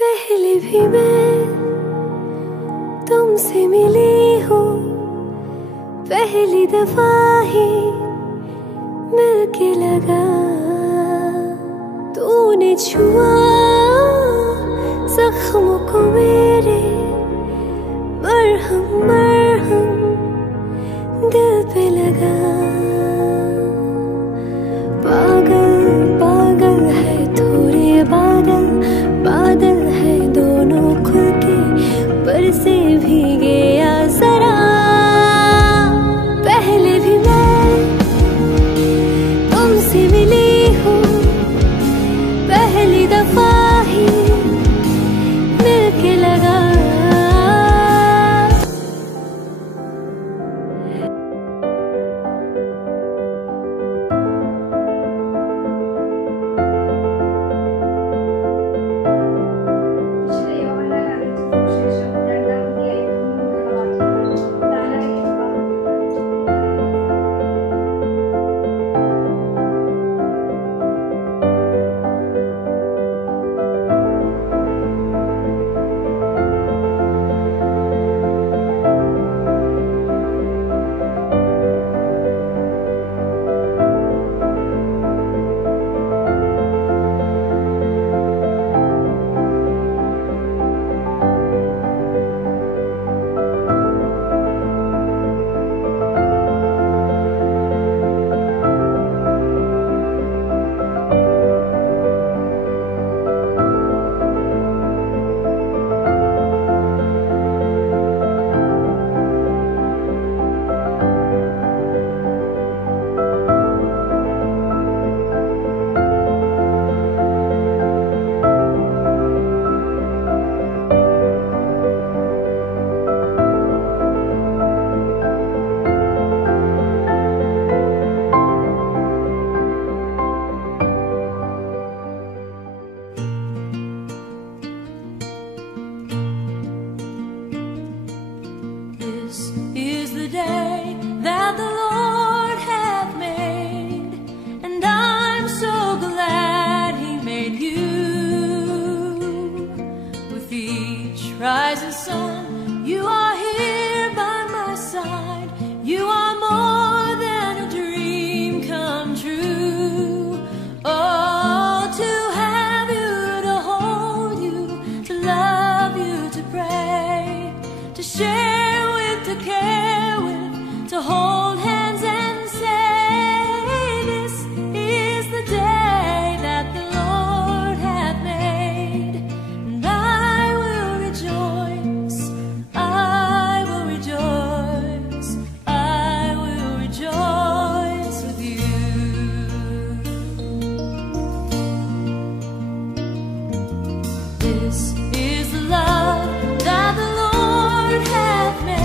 पहले भी मैं तुमसे मिली हूँ, पहली दफा ही मिलके लगा। तूने छुआ जख्मों को मेरे, मरहम मरहम दिल पे लगा। पागल पागल है थोड़े बादल, बादल है दोनों खुल के, पर से भीगे या जरा। पहले भी मैं तुमसे मिली हूँ, पहली दफा ही मिलके लगा। This is the day that the Lord hath made, and I'm so glad He made you. With each rising sun, you are here by my side. You are more than a dream come true. Oh, to have you, to hold you, to love you, to pray, to share, to care with, to hold hands and say, this is the day that the Lord hath made, and I will rejoice, I will rejoice, I will rejoice with you. This is the love that the Lord hath made.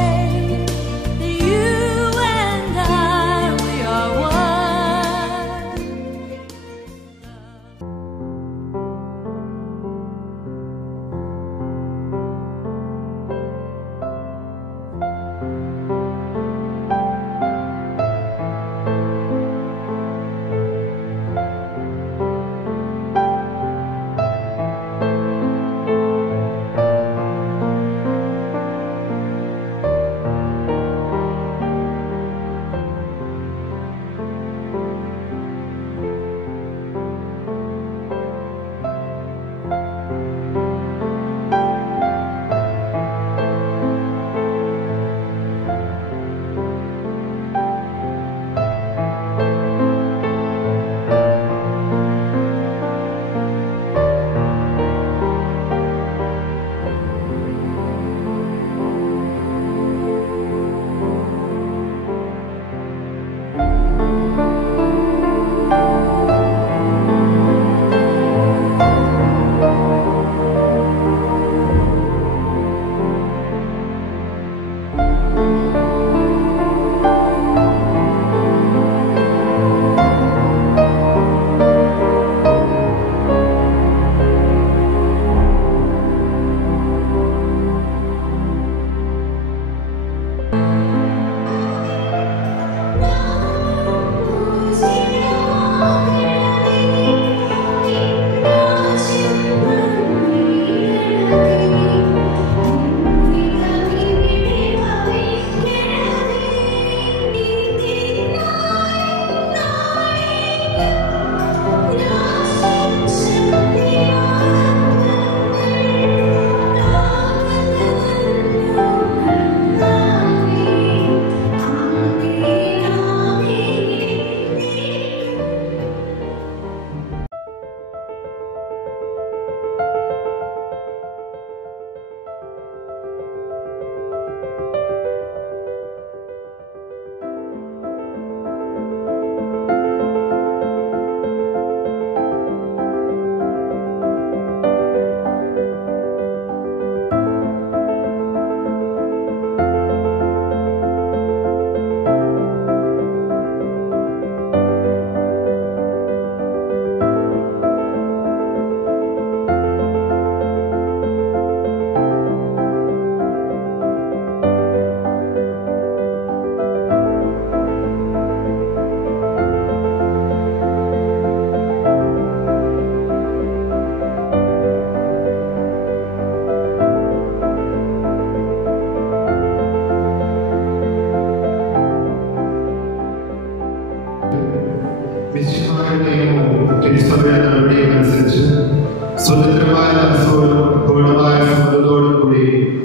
മനസ്സോടും പൂർണ്ണമായ സമ്മതത്തോടും കൂടി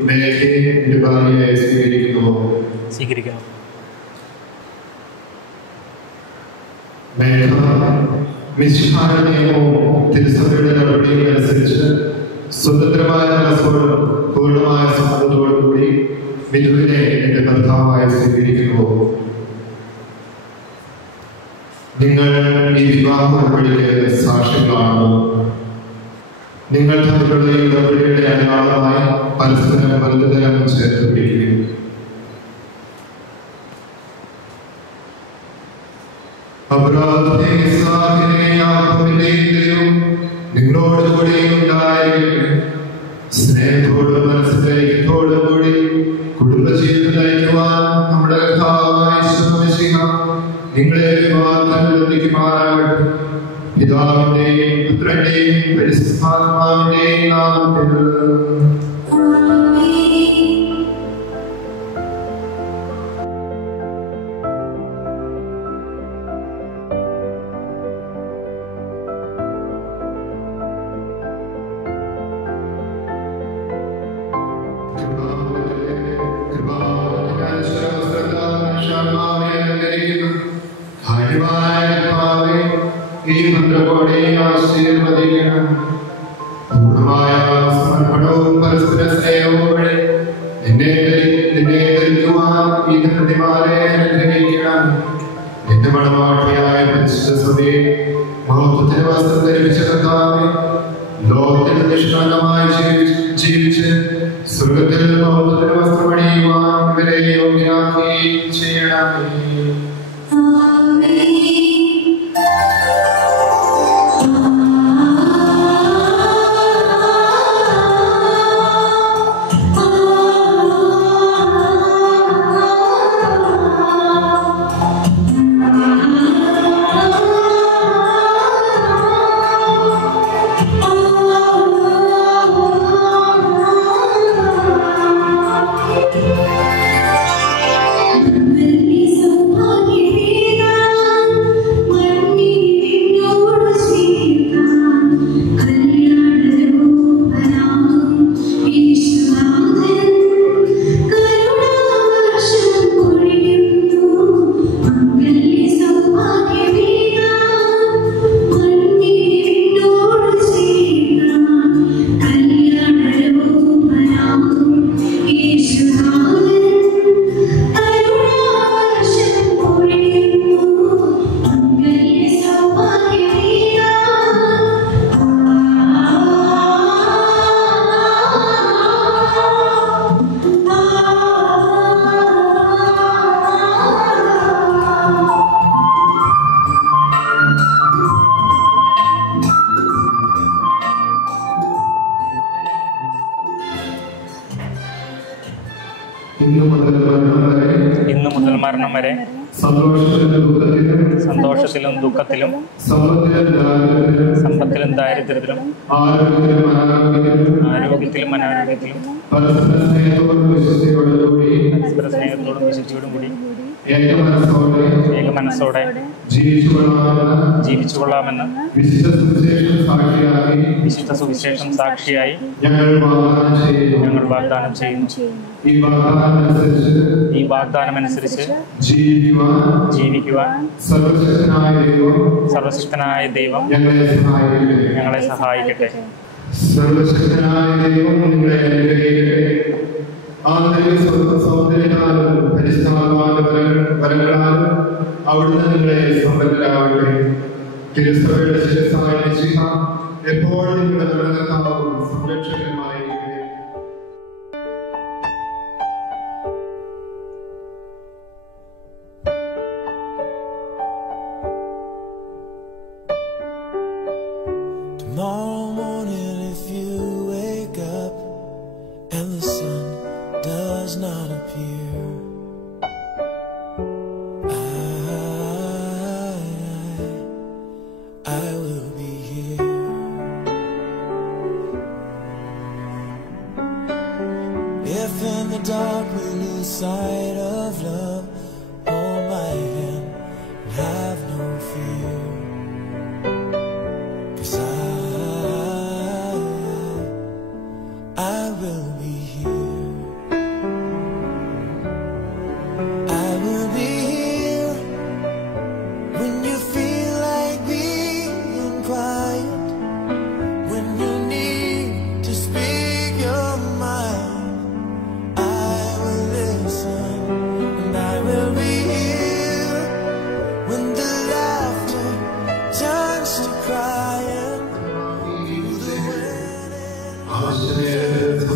മേഘയെ എന്റെ ഭാര്യയായി സ്വീകരിക്കുന്നു. മേഘ മിശിഹായുടെ നിയമവും തിരുസഭയുടെ നടപടിയും അനുസരിച്ച് സ്വതന്ത്രമായ മനസ്സോടും പൂർണ്ണമായ സമ്മതത്തോടും കൂടി മിഥുവിനെ എന്റെ ഭർത്താവായി സ്വീകരിക്കുന്നു. നിങ്ങൾ ഈ വിവാഹ ഉടമ്പടിക്ക് സാക്ഷികളാണ്. നിങ്ങൾ തമ്മിലുള്ള ഈ ഉടമ്പടിയുടെ അടയാളമായി പരസ്പരം ബന്ധതരം ചേർത്ത് പിടിക്കും. നിങ്ങളോട് കൂടി ഉണ്ടായിരിക്കും. സ്നേഹത്തോടും മനസ്സിലേക്കത്തോടും കൂടി കുടുംബജീവിതം നയിക്കുവാൻ നമ്മുടെ കർത്താവായ നിങ്ങളെ വിവാഹത്തിലെത്തിക്കുമാറാകട്ടെ. പിതാവിന്റെയും പുത്രന്റെയും പരിശുദ്ധാത്മാവിന്റെയും നാമത്തിൽ. ഈ മന്ത്രകോടെ ആശീർവദിക്കണം. പൂർണ്ണമായ സമർപ്പണവും പരസ്പര സ്നേഹവും വഴി നിന്നെ ധരിക്കുവാൻ ഈ ദമ്പതിമാരെ അനുഗ്രഹിക്കണം. നിന്റെ മണവാട്ടിയായ പരിശുദ്ധ സഭയെ മഹത്വത്തിന്റെ വസ്ത്രം ധരിപ്പിച്ച കർത്താവേ, ലോകത്തിൽ നിഷ്കളങ്കമായി ജീവിച്ച് സ്വർഗത്തിൽ മഹത്വത്തിന്റെ വസ്ത്രം അണിയുവാൻ ഇവരെ യോഗ്യരാക്കി ചെയ്യണമേ. ഇന്നു മുതൽ മരണം വരെ സന്തോഷത്തിലും ദുഃഖത്തിലും സമ്പത്തിലും ദാരിദ്ര്യത്തിലും ആരോഗ്യത്തിലും അനാരോഗ്യത്തിലും പരസ്പര സ്നേഹത്തോടും വിശുദ്ധിയോടും കൂടി ഏക മനസ്സോടെ ജീവിച്ചുകൊള്ളാമെന്ന് വിശുദ്ധ സുവിശേഷം സാക്ഷിയായി ഞങ്ങൾ വാഗ്ദാനം ചെയ്യുന്നു. ഈ വാഗ്ദാനമനുസരിച്ച് ജീവിക്കുവാൻ സർവശക്തനായ ദൈവം ഞങ്ങളെ സഹായിക്കട്ടെ. സർവശക്തനായ ദൈവം നിങ്ങളെ അനുഗ്രഹിക്കട്ടെ. ആന്തരിക സൗന്ദര്യത്താലും പരിശുദ്ധാത്മാവിന്റെ അവിടുന്ന് നിങ്ങളെ സമ്പന്നരാകട്ടെ. തിരുസഭയുടെ ശിരസ്സായ മിശിഹ എപ്പോഴും നിങ്ങളുടെ നടനത്താവും സംരക്ഷകനുമായിരിക്കട്ടെ. Tomorrow morning if you wake up and the sun does not appear, I will be here. If in the dark we lose sight of love, hold my hand and have no fear, 'cause I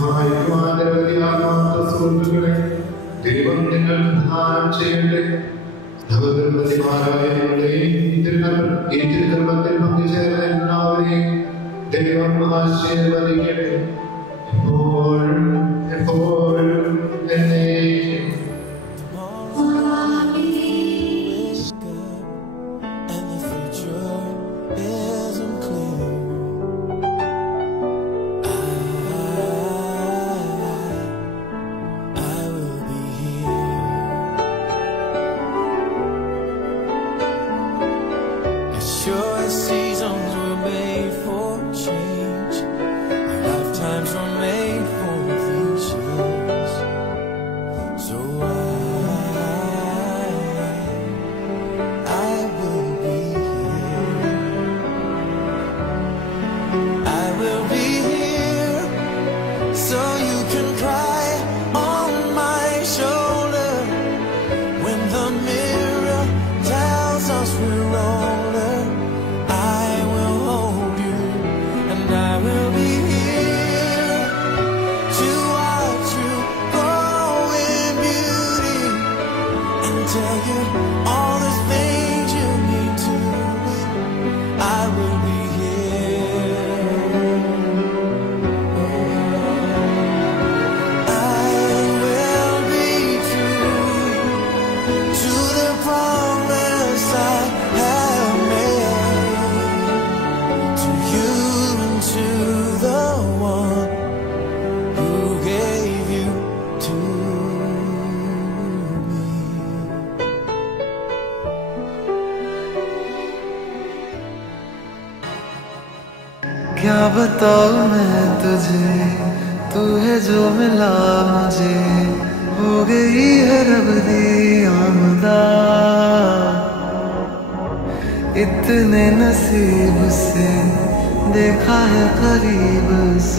സഹായിക്കുവാൻ നിരവധി ആത്മാർത്ഥ സുഹൃത്തുക്കളെ ദൈവം നിങ്ങൾക്ക് പ്രദാനം ചെയ്യട്ടെ. നവദമ്പതിമാരായ ഞങ്ങളെയും ഈ തിരുക്കർമ്മത്തിൽ പങ്കുചേർന്ന എല്ലാവരെയും ദൈവം ആശീർവദിക്കട്ടെ. എപ്പോഴും എപ്പോഴും എന്നേക്കും. And the future isn't clear. I will be here. As sure as seasons were made for change, our lifetimes were made for these years. So I will be here. I will be here so you can cry on my shoulder when the mirror tells us we're older. I will hold you and I will be here to watch you grow in beauty and tell you all the things you need to be. I will be here. I will be true to the promise I have made to you and to the one who gave you to me. क्या बताऊं मैं तुझे, तू है जो मिला मुझे, हो गई है रब दी आमदा। इतने नसीब से देखा है करीब से